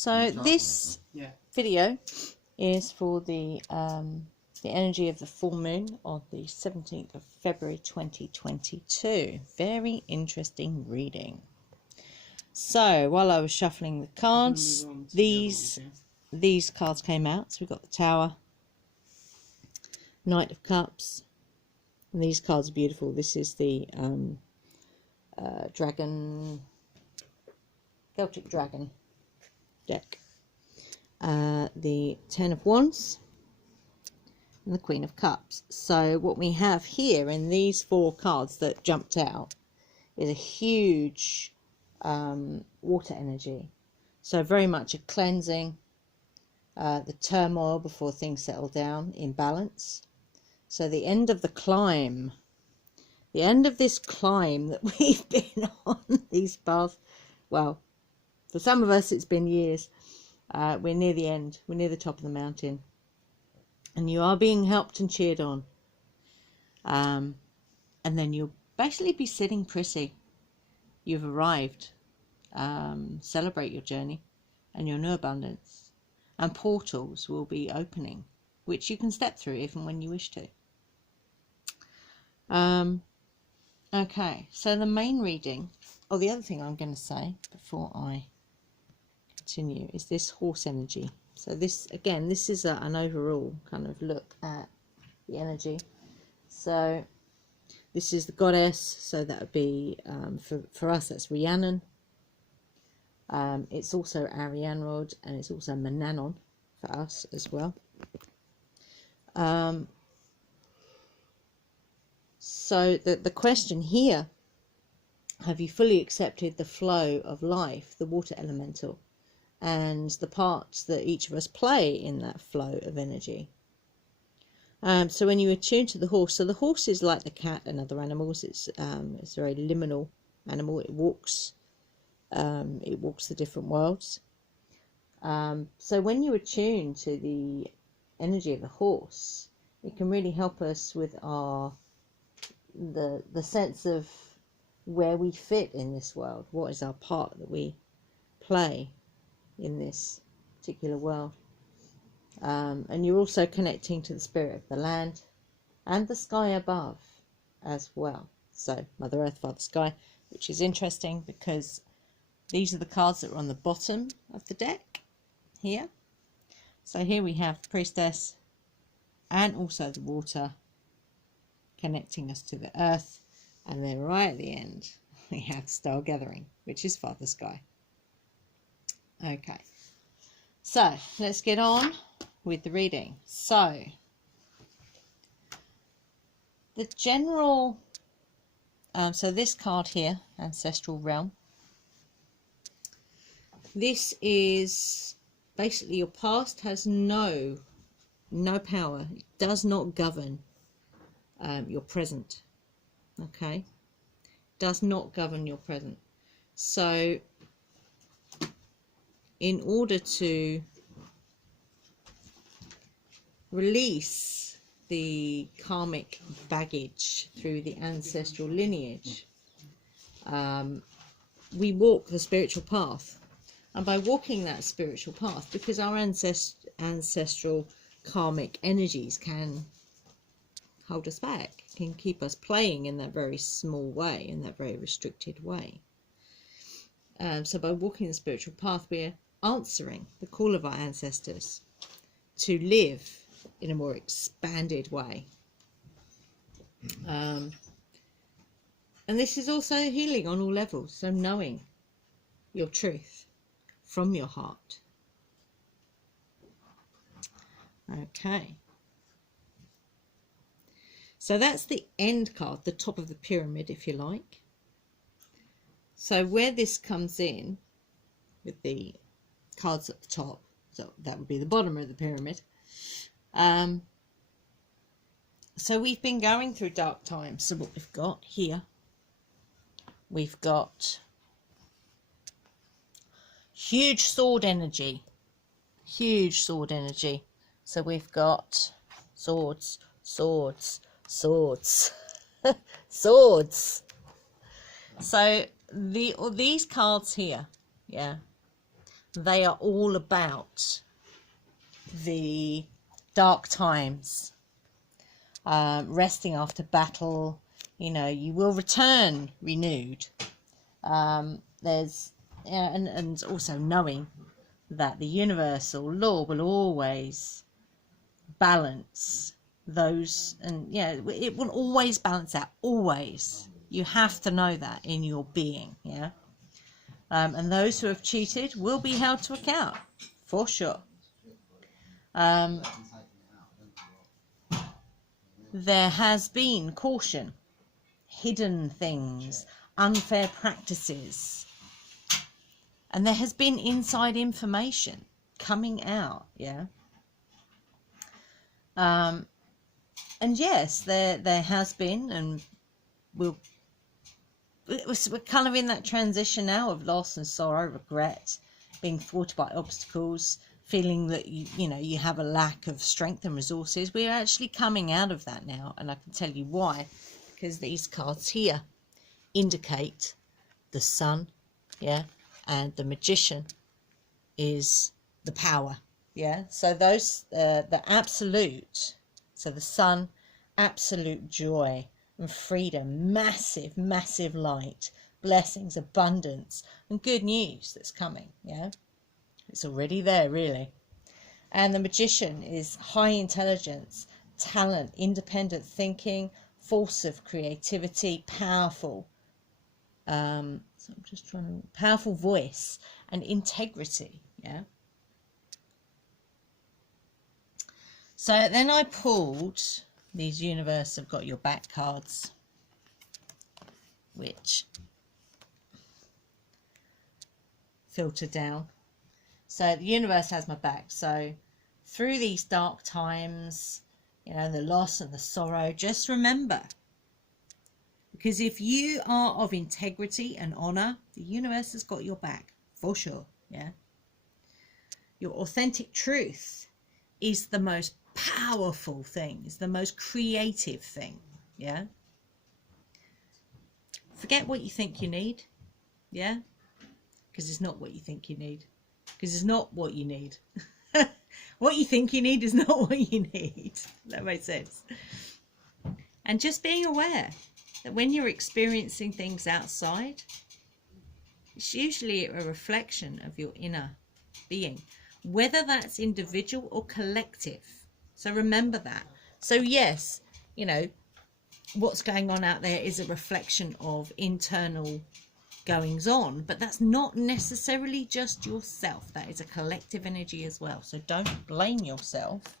So this video is for the energy of the full moon on the 17th of February 2022. Very interesting reading. So while I was shuffling the cards, these cards came out. So we've got the Tower, Knight of Cups, and these cards are beautiful. This is the dragon, Celtic dragon deck. The Ten of Wands and the Queen of Cups. So what we have here in these four cards that jumped out is a huge water energy. So very much a cleansing, the turmoil before things settle down, in balance. So the end of the climb, the end of this climb that we've been on these past, well, for some of us it's been years. We're near the end, we're near the top of the mountain, and you are being helped and cheered on, and then you'll basically be sitting pretty. You've arrived. Celebrate your journey and your new abundance, and portals will be opening which you can step through even when you wish to. Okay, so the main reading, the other thing I'm going to say before I continue is this horse energy. So this, again, this is an overall kind of look at the energy. So this is the goddess, so that would be, for us, that's Rhiannon. It's also Arianrod, and it's also Manannon for us as well. So the question here, have you fully accepted the flow of life, the water elemental, and the parts that each of us play in that flow of energy? So when you attune to the horse, so the horse is like the cat and other animals. It's a very liminal animal. It walks the different worlds. So when you attune to the energy of the horse, it can really help us with the sense of where we fit in this world. What is our part that we play in this particular world? And you're also connecting to the spirit of the land and the sky above as well. So Mother Earth, Father Sky, which is interesting because these are the cards that are on the bottom of the deck here. So here we have the Priestess and also the water connecting us to the earth. And then right at the end, we have Star Gathering, which is Father Sky. Okay, so let's get on with the reading. So the general, so this card here, Ancestral Realm, this is basically your past has no power. It does not govern your present. Okay, does not govern your present. So in order to release the karmic baggage through the ancestral lineage, we walk the spiritual path. And by walking that spiritual path, because our ancestral karmic energies can hold us back, can keep us playing in that very small way, in that very restricted way. So by walking the spiritual path, we're answering the call of our ancestors to live in a more expanded way. And this is also healing on all levels. So knowing your truth from your heart. Okay. So that's the end card, the top of the pyramid, if you like. So where this comes in with the cards at the top, so that would be the bottom of the pyramid. So we've been going through dark times. So what we've got here, we've got huge sword energy. Huge sword energy. So we've got swords, swords, swords, swords. So these cards here, yeah, they are all about the dark times, resting after battle. You know, you will return renewed. There's and also knowing that the universal law will always balance those, and yeah, it will always balance out, always. You have to know that in your being, yeah. And those who have cheated will be held to account, for sure. There has been caution, hidden things, unfair practices, and there has been inside information coming out, yeah. And yes, there has been, and we're kind of in that transition now of loss and sorrow, regret, being thwarted by obstacles, feeling that you have a lack of strength and resources. We're actually coming out of that now, and I can tell you why, because these cards here indicate the sun, yeah, and the magician is the power, yeah. So those the absolute, so the sun, absolute joy and freedom, massive light, blessings, abundance, and good news that's coming, yeah. It's already there, really. And the magician is high intelligence, talent, independent thinking, force of creativity, powerful. So I'm just trying to, powerful voice and integrity, yeah. So then I pulled these universe have got your back cards, which filter down. So the universe has my back. So through these dark times, you know, the loss and the sorrow, just remember, because if you are of integrity and honor, the universe has got your back, for sure, yeah. Your authentic truth is the most powerful thing, is the most creative thing, yeah. Forget what you think you need, yeah, because it's not what you think you need, because it's not what you need. What you think you need is not what you need. That makes sense. And just being aware that when you're experiencing things outside, it's usually a reflection of your inner being, whether that's individual or collective. So remember that. So yes, you know, what's going on out there is a reflection of internal goings on, but that's not necessarily just yourself. That is a collective energy as well. So don't blame yourself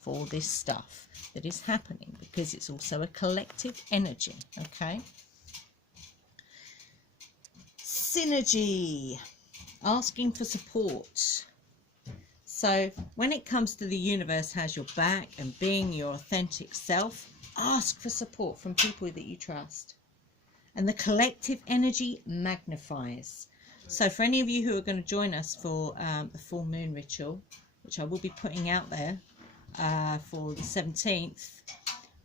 for this stuff that is happening, because it's also a collective energy, okay? Synergy, asking for support. So when it comes to the universe has your back and being your authentic self, ask for support from people that you trust. And the collective energy magnifies. So for any of you who are going to join us for the full moon ritual, which I will be putting out there for the 17th,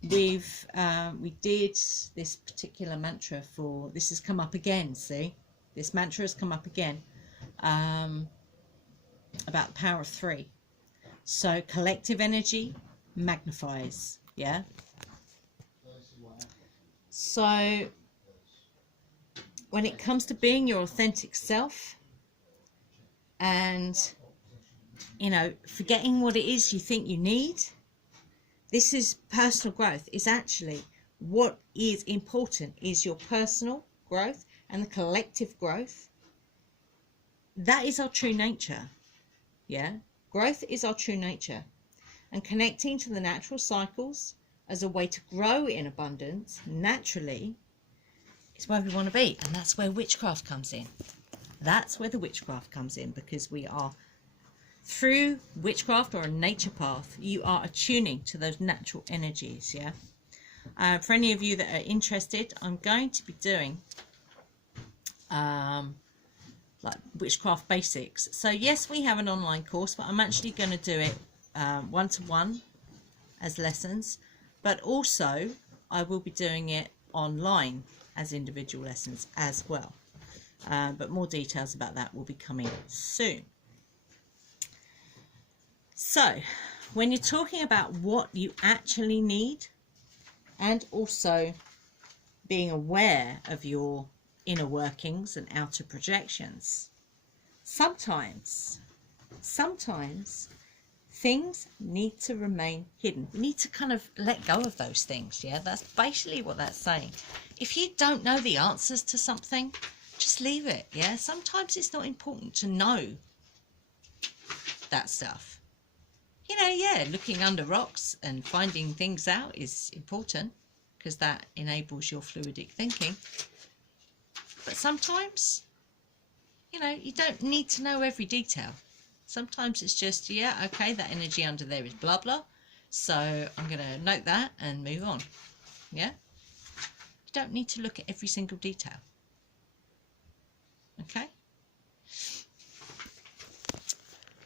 we did this particular mantra for, this has come up again, see? This mantra has come up again. About the power of 3. So collective energy magnifies, yeah. So when it comes to being your authentic self and, you know, forgetting what it is you think you need, this is personal growth. It's actually what is important is your personal growth and the collective growth. That is our true nature. Yeah, growth is our true nature, and connecting to the natural cycles as a way to grow in abundance naturally is where we want to be. And that's where witchcraft comes in. That's where the witchcraft comes in, because we are, through witchcraft or a nature path, you are attuning to those natural energies, yeah. For any of you that are interested, I'm going to be doing like witchcraft basics. So yes, we have an online course, but I'm actually going to do it one-to-one as lessons, but also I will be doing it online as individual lessons as well. But more details about that will be coming soon. So when you're talking about what you actually need, and also being aware of your inner workings and outer projections, sometimes things need to remain hidden. We need to kind of let go of those things. Yeah, that's basically what that's saying. If you don't know the answers to something, just leave it. Yeah, sometimes it's not important to know that stuff. You know, yeah, looking under rocks and finding things out is important, because that enables your fluidic thinking. But sometimes, you know, you don't need to know every detail. Sometimes it's just, yeah, okay, that energy under there is blah blah, so I'm going to note that and move on. Yeah, you don't need to look at every single detail. Okay,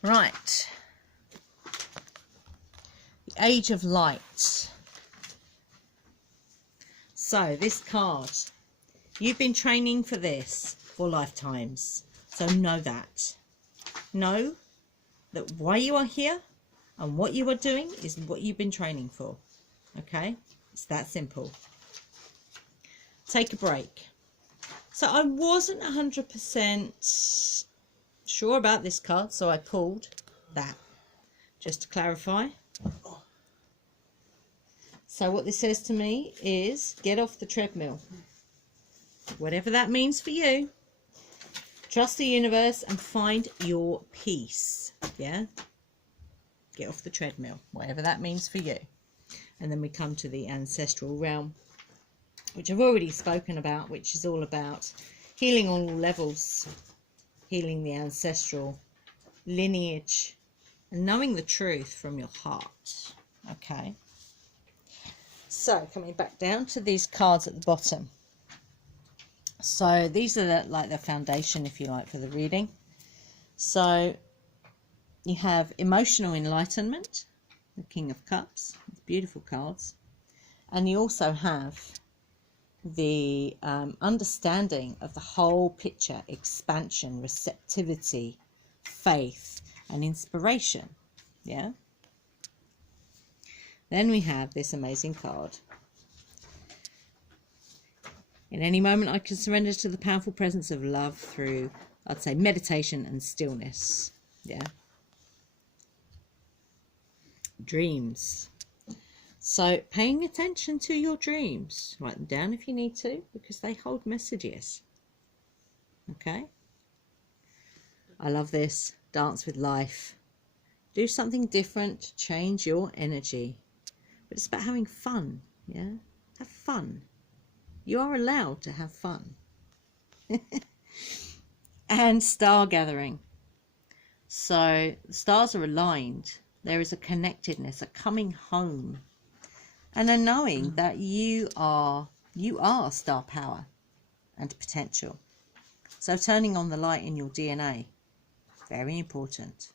right. The Age of Light. So this card, you've been training for this for lifetimes, so know that. Know that why you are here and what you are doing is what you've been training for. Okay, it's that simple. Take a break. So I wasn't 100% sure about this card, so I pulled that just to clarify. So what this says to me is get off the treadmill, whatever that means for you. Trust the universe and find your peace. Yeah, get off the treadmill, whatever that means for you. And then we come to the ancestral realm, which I've already spoken about, which is all about healing on all levels, healing the ancestral lineage and knowing the truth from your heart. Okay, so coming back down to these cards at the bottom. So these are like the foundation, if you like, for the reading. So you have emotional enlightenment, the King of Cups, beautiful cards. And you also have the understanding of the whole picture, expansion, receptivity, faith, and inspiration. Yeah. Then we have this amazing card. In any moment, I can surrender to the powerful presence of love through, I'd say, meditation and stillness. Yeah. Dreams. So paying attention to your dreams. Write them down if you need to, because they hold messages. Okay. I love this. Dance with life. Do something different. Change your energy. But it's about having fun. Yeah. Have fun. You are allowed to have fun. And star gathering. So the stars are aligned. There is a connectedness, a coming home, and a knowing that you are star power and potential. So turning on the light in your DNA, very important.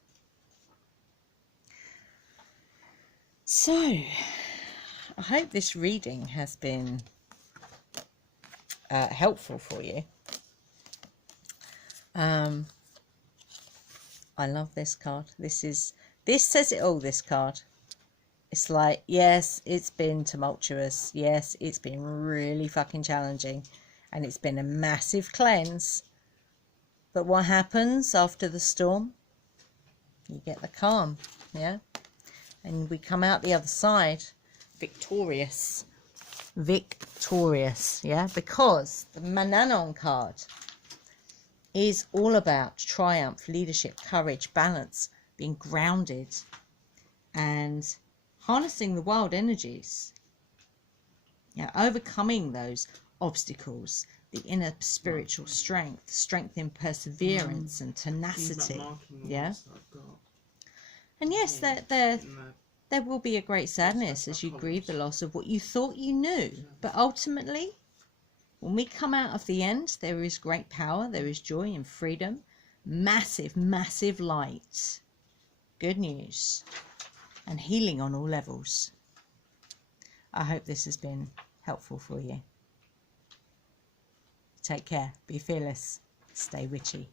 So I hope this reading has been helpful for you. I love this card. This says it all, this card. It's like, yes, it's been tumultuous. Yes, it's been really fucking challenging. And it's been a massive cleanse. But what happens after the storm? You get the calm, yeah? And we come out the other side victorious. Victorious, yeah? Because the Manannon card is all about triumph, leadership, courage, balance, being grounded, and harnessing the wild energies. Yeah, overcoming those obstacles, the inner spiritual strength in perseverance and tenacity. Yeah. And yes, there will be a great sadness as you grieve the loss of what you thought you knew. But ultimately, when we come out of the end, there is great power, there is joy and freedom, massive, massive light, good news, and healing on all levels. I hope this has been helpful for you. Take care, be fearless, stay witchy.